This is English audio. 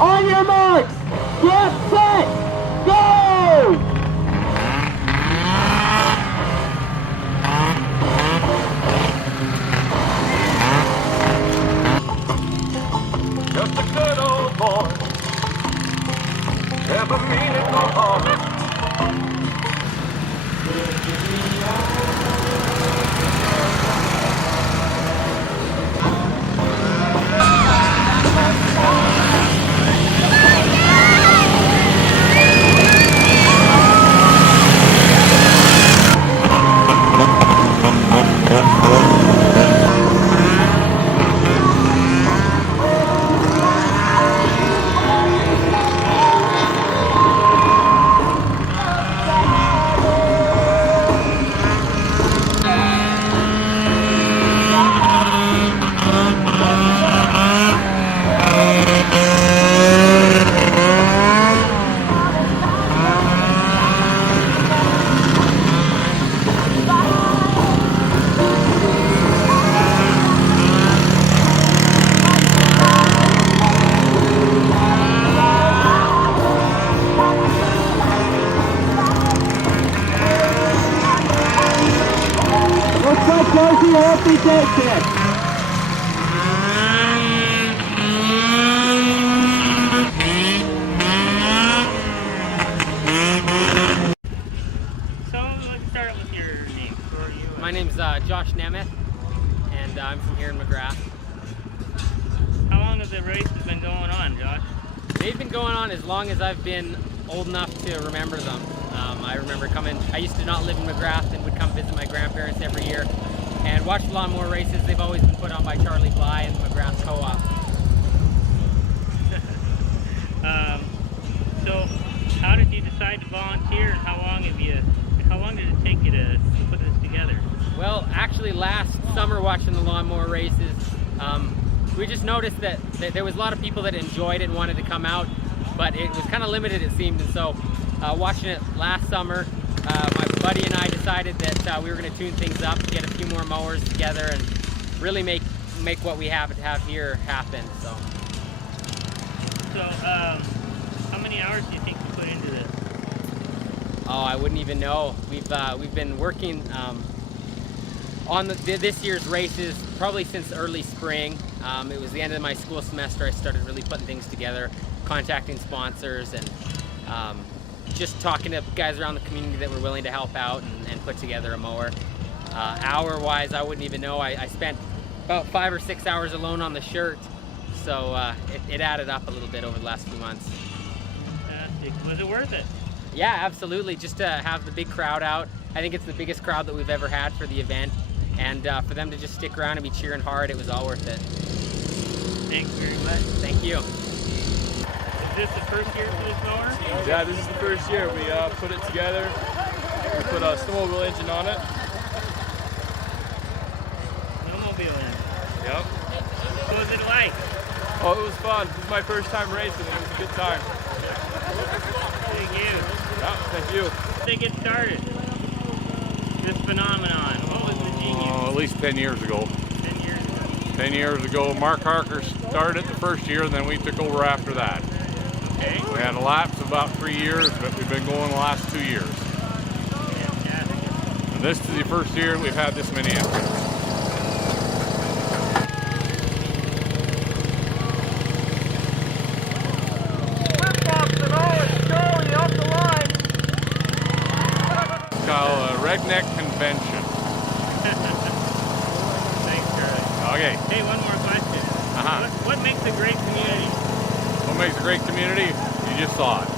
On your marks, get set, go! Just a good old boy, never meaning no harm. Looks like Josie, I hope he takes it. So let's start with your name. Who are you? My name's Josh Nemeth, and I'm from here in Magrath. How long have the races been going on, Josh? They've been going on as long as I've been old enough to remember them. I remember coming, I used to not live in Magrath and would come visit my grandparents every year and watch the lawnmower races. They've always been put on by Charlie Bly and the Magrath Co-op. So how did you decide to volunteer, and how long did it take you to put this together? Well, actually last summer watching the lawnmower races, we just noticed that there was a lot of people that enjoyed it and wanted to come out, but it was kind of limited, it seemed. And so watching it last summer, my buddy and I decided that we were going to tune things up, get a few more mowers together, and really make what we have here happen. So how many hours do you think you put into this? oh, I wouldn't even know. We've been working on this year's races probably since early spring. It was the end of my school semester. I started really putting things together, contacting sponsors, and just talking to guys around the community that were willing to help out and put together a mower. Hour-wise, I wouldn't even know. I spent about 5 or 6 hours alone on the shirt, so it added up a little bit over the last few months. Fantastic. Was it worth it? Yeah, absolutely. Just to have the big crowd out. I think it's the biggest crowd that we've ever had for the event, and for them to just stick around and be cheering hard, it was all worth it. Thanks very much. Thank you. Is this the first year for this mower? Yeah, this is the first year. We put it together. We put a snowmobile engine on it. Snowmobile engine. Yep. What was it like? Oh, it was fun. This is my first time racing, and it was a good time. Thank you. Yeah, thank you. How did they get started? This phenomenon. What was the genius? At least 10 years ago. 10 years ago. 10 years ago, Mark Harker started the first year, and then we took over after that. Okay. We had a lapse of about 3 years, but we've been going the last 2 years. Fantastic. And this is the first year we've had this many entrants. It's called a Redneck Convention. Thanks, Charlie. Okay. Hey, one more question. Uh-huh. What makes a great community? What makes a great community? You just saw it.